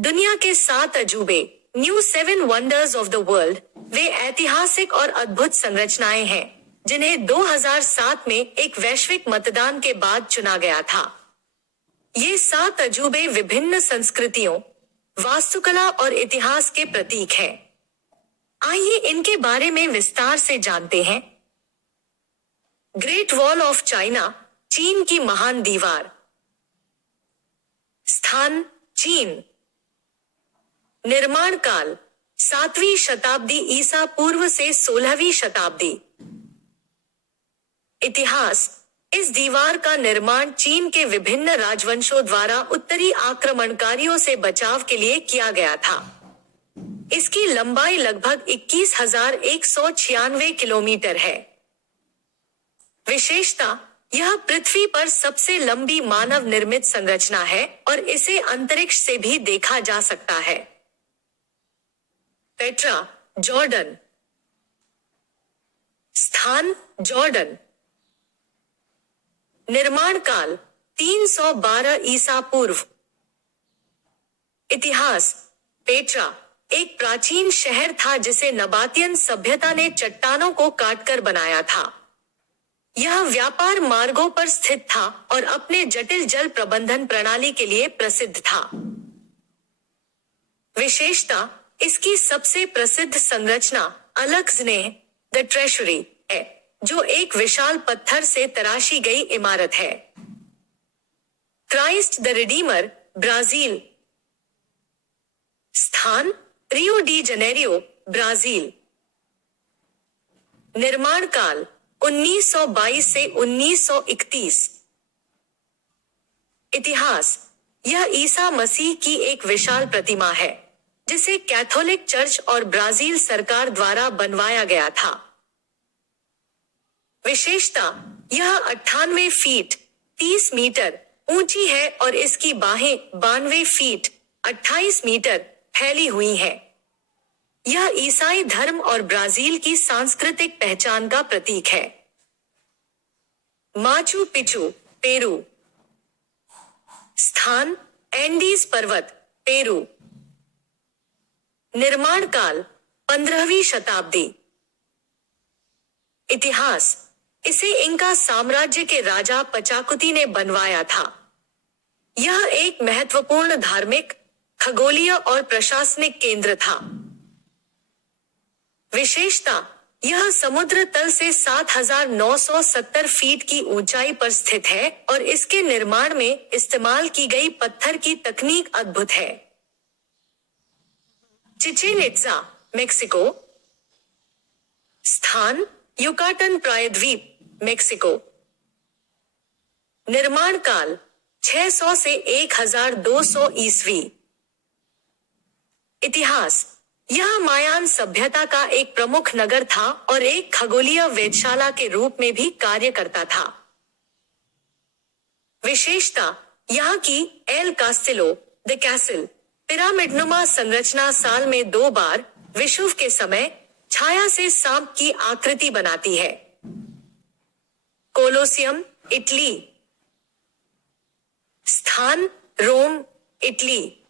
दुनिया के 7 अजूबे, new 7 wonders of the world, वे ऐतिहासिक और अद्भुत संरचनाएं हैं जिन्हें 2007 में एक वैश्विक मतदान के बाद चुना गया था। ये 7 अजूबे विभिन्न संस्कृतियों, वास्तुकला और इतिहास के प्रतीक हैं। आइए इनके बारे में विस्तार से जानते हैं। ग्रेट वॉल ऑफ चाइना, चीन की महान दीवार। स्थान चीन। निर्माण काल 7वीं शताब्दी ईसा पूर्व से 16वीं शताब्दी। इतिहास, इस दीवार का निर्माण चीन के विभिन्न राजवंशों द्वारा उत्तरी आक्रमणकारियों से बचाव के लिए किया गया था। इसकी लंबाई लगभग 21,196 किलोमीटर है। विशेषता, यह पृथ्वी पर सबसे लंबी मानव निर्मित संरचना है और इसे अंतरिक्ष से भी देखा जा सकता है। Petra, Jordan. स्थान जॉर्डन। निर्माण काल 312 ईसा पूर्व। इतिहास, पेट्रा एक प्राचीन शहर था जिसे नबातियन सभ्यता ने चट्टानों को काटकर बनाया था। यह व्यापार मार्गों पर स्थित था और अपने जटिल जल प्रबंधन प्रणाली के लिए प्रसिद्ध था। विशेषता, इसकी सबसे प्रसिद्ध संरचना अलेक्जेंडर द ट्रेजरी है, जो एक विशाल पत्थर से तराशी गई इमारत है। Christ the Redeemer, Brazil. स्थान रियो डी जनेरियो, ब्राजील। निर्माण काल 1922 से 1931। इतिहास, यह ईसा मसीह की एक विशाल प्रतिमा है जिसे कैथोलिक चर्च और ब्राजील सरकार द्वारा बनवाया गया था। विशेषता, यह 98 फीट 30 मीटर ऊंची है और इसकी बाहें 92 फीट 28 मीटर फैली हुई हैं। यह ईसाई धर्म और ब्राजील की सांस्कृतिक पहचान का प्रतीक है। Machu Picchu, Peru. स्थान एंडीज पर्वत, पेरू। निर्माण काल 15वीं शताब्दी। इतिहास, इसे इंका साम्राज्य के राजा पचाकुती ने बनवाया था। यह एक महत्वपूर्ण धार्मिक, खगोलीय और प्रशासनिक केंद्र था। विशेषता, यह समुद्र तल से 7,970 फीट की ऊंचाई पर स्थित है और इसके निर्माण में इस्तेमाल की गई पत्थर की तकनीक अद्भुत है। Chichen इत्जा, Mexico. स्थान युकाटन प्रायद्वीप, मेक्सिको। निर्माण काल 600 से 1200 ईस्वी। इतिहास, यह मायान सभ्यता का एक प्रमुख नगर था और एक खगोलीय वेधशाला के रूप में भी कार्य करता था। विशेषता, यहाँ की एल कास्टिलो द कैसल पिरामिडनुमा संरचना साल में 2 बार विषुव के समय छाया से सांप की आकृति बनाती है। Colosseum, Italy. स्थान रोम, इटली।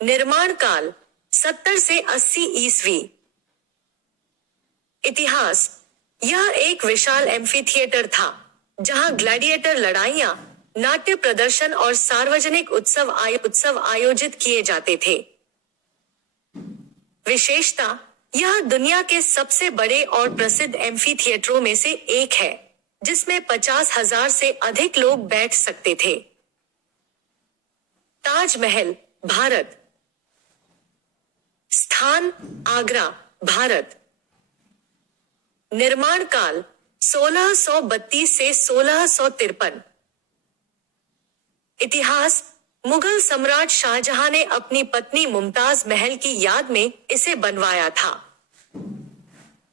निर्माण काल 70 से 80 ईस्वी। इतिहास, यह एक विशाल एम्फीथिएटर था जहां ग्लैडिएटर लड़ाइयां, नाट्य प्रदर्शन और सार्वजनिक उत्सव आयोजित किए जाते थे। विशेषता, यह दुनिया के सबसे बड़े और प्रसिद्ध एम्फीथिएटरों में से एक है जिसमें 50,000 से अधिक लोग बैठ सकते थे। ताजमहल, भारत। स्थान आगरा, भारत। निर्माण काल 1632 से 1653। इतिहास, मुगल सम्राट शाहजहां ने अपनी पत्नी मुमताज महल की याद में इसे बनवाया था।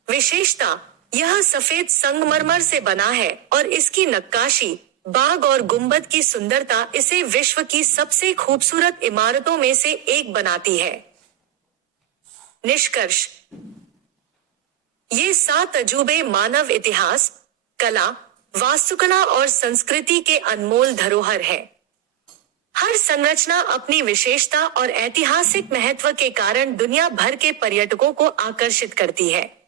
विशेषता, यह सफेद संगमरमर से बना है और इसकी नक्काशी, बाग और गुंबद की सुंदरता इसे विश्व की सबसे खूबसूरत इमारतों में से एक बनाती है। निष्कर्ष, ये 7 अजूबे मानव इतिहास, कला, वास्तुकला और संस्कृति के अनमोल धरोहर है। हर संरचना अपनी विशेषता और ऐतिहासिक महत्व के कारण दुनिया भर के पर्यटकों को आकर्षित करती है।